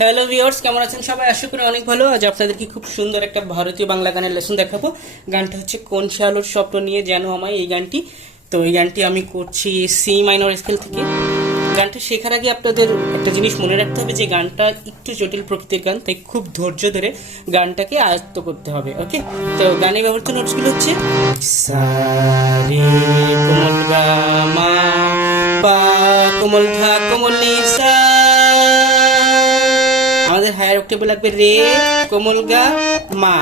Hello viewers কেমন আছেন সবাই? আশা করি অনেক ভালো। আজ আপনাদেরকে খুব সুন্দর একটা ভারতীয় বাংলা গানের লেসন দেখাবো। গানটা হচ্ছে কোন শালোর স্বপ্ন নিয়ে যেন আমায় এই গানটি। তো এই গানটি আমি করছি সি মাইনর স্কেল থেকে। গানটা শেখার আগে আপনাদের একটা জিনিস মনে রাখতে হবে যে গানটা একটু জটিল প্রকৃতির গান, তাই খুব ধৈর্য ধরে গানটাকে আয়ত্ত করতে হবে ওকে তো গানে ব্যবহৃত নোটসগুলো হচ্ছে সা কোমল কোমল কোমল সা হায়ার অক্টেবল লাগবে রে, কোমল গা, মা।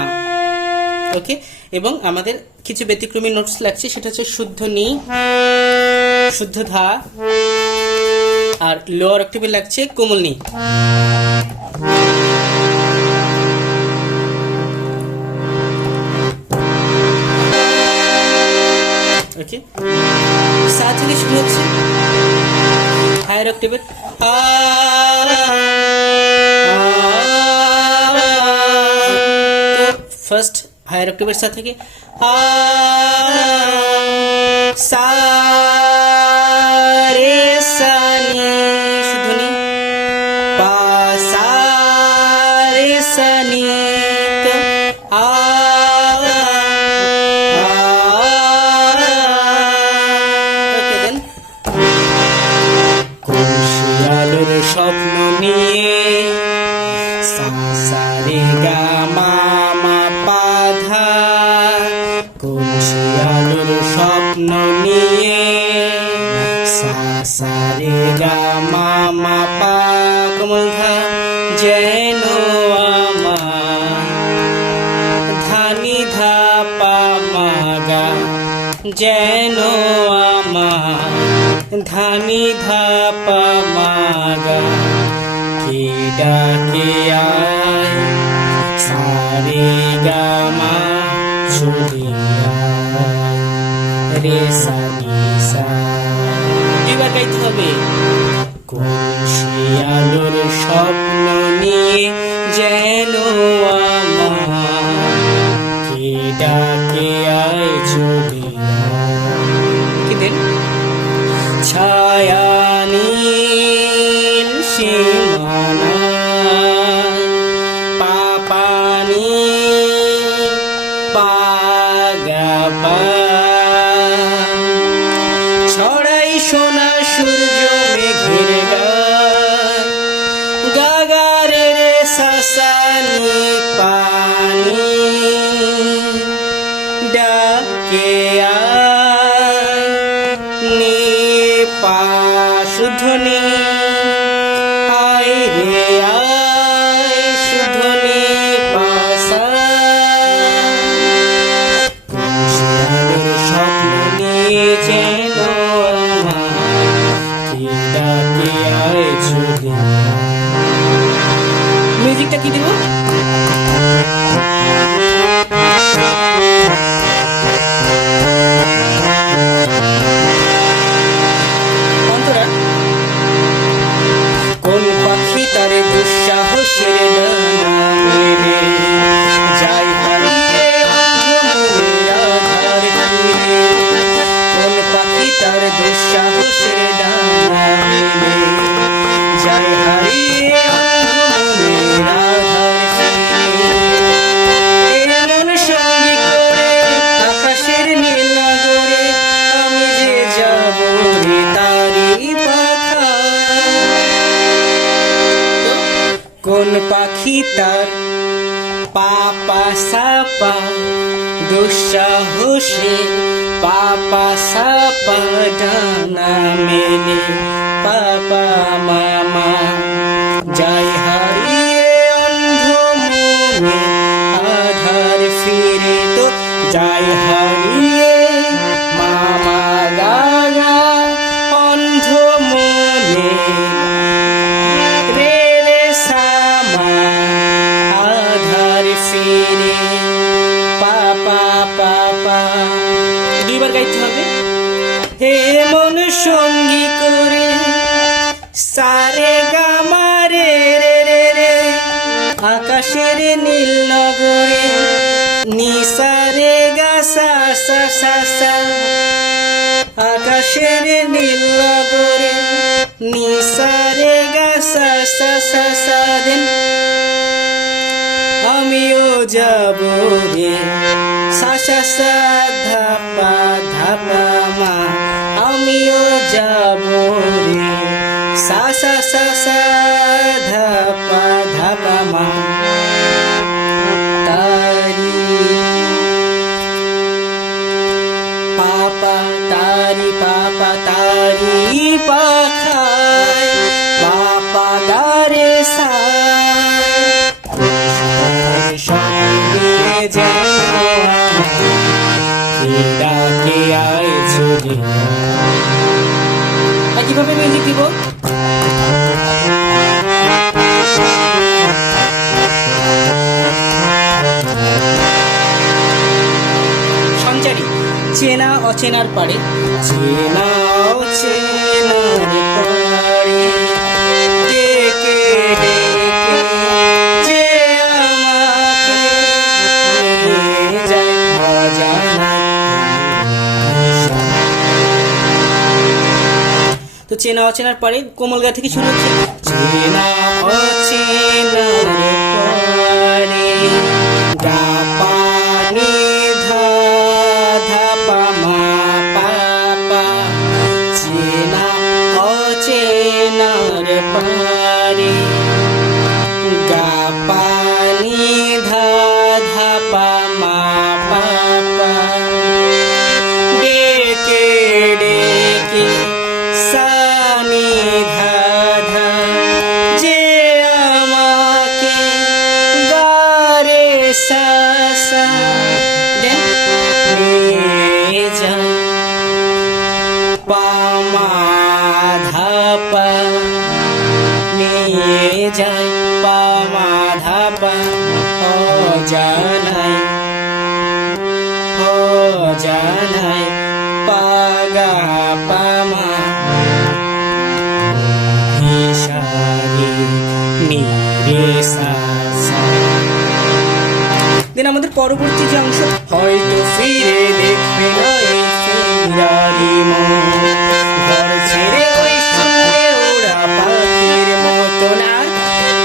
ওকে এবং আমাদের কিছু ব্যতিক্রমী নোটস লাগছে, সেটা হচ্ছে শুদ্ধ নি, শুদ্ধ ধা, আর লোয়ার অক্টেবল লাগছে কোমল নি। ওকে সা থেকে শুরু হচ্ছে। হায়ার অক্টেবল ফার্স্ট হায়ার অক্টেবের সাথে থেকে আ সা রে সা নি শুধু নি পা সা রে সা নি তো আ ওকে দেন কুশিয়ালের স্বপ্ন নিয়ে সা সা রে গা যেন আমার ধানি ধা পা মা গা যেন আমার ধানি ধা পা মা ডাকে সারে গা মা রে সা নি সা দুইবার গাইতে হবে। কোন শিয়ালোর স্বপ্ন নিয়ে যেন কে ডাকে আয় চলে ছায়া নীল সীমানা পাপানি পাগাপা দুঃসাহসে পাপা সাপা ডানা মেলে পাপা মামা। যাই হারিয়ে অন্ধ মনে আধার ফিরে তো যাই হারিয়ে মামা গাগা অন্ধ মনে দুইবার গাইতে হবে। হে মন সঙ্গী করে, সারে গামা রে রে রে। আকাশের নীল নগরে, নিসারে গা সা সা সা সা। আকাশের নীল নগরে, নিসারে গা সা সা সা সা দেন। যাব রে। সা সা সা ধা পা ধা পা মা আমিও যাব রে সা সা সা সা ধা পা ধা পা মা তারি পাপা তারি পাপা তারি পাখায় রে আর কীভাবে মিউজিক সঞ্চারী চেনা অচেনার পারে। চেনা তো চেনা অচেনার পরে কোমল গা থেকে শুরু হচ্ছে চেনা অচেনার পারে সা সা দেন আমাদের পরবর্তী যে অংশ। হয়তো ফিরে দেখবে না এই ফিরারি ঘর ছেড়ে ওই শূন্যে ওরা পাখির মতন আর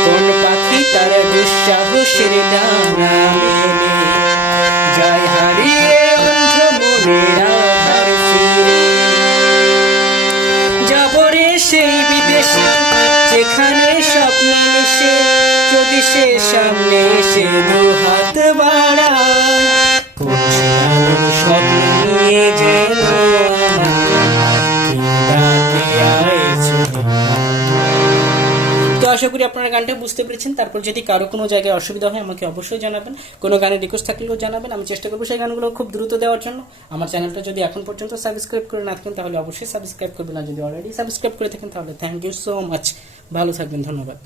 কোন পাখি তার দুঃসাহসের ডানা মেলে। যায় হারিয়ে অন্ধ মনের আধার ফিরে। যাবরে সেই বিদেশে যেখানে স্বপ্ন মিশে, যদি সে সামনে এসে দু হাত বাড়ায় স্বপ্ন নিয়ে যেন আশা করি আপনারা গানটা বুঝতে পেরেছেন। তারপর যদি কারও কোনো জায়গায় অসুবিধা হয়, আমাকে অবশ্যই জানাবেন। কোনো গানের রিকোয়েস্ট থাকলেও জানাবেন। আমি চেষ্টা করব সেই গানগুলো খুব দ্রুত দেওয়ার জন্য। আমার চ্যানেলটা যদি এখন পর্যন্ত সাবস্ক্রাইব করে না থাকেন, তাহলে অবশ্যই সাবস্ক্রাইব করবেন। আর যদি অলরেডি সাবস্ক্রাইব করে থাকেন, তাহলে থ্যাংক ইউ সো মাচ ভালো থাকবেন ধন্যবাদ।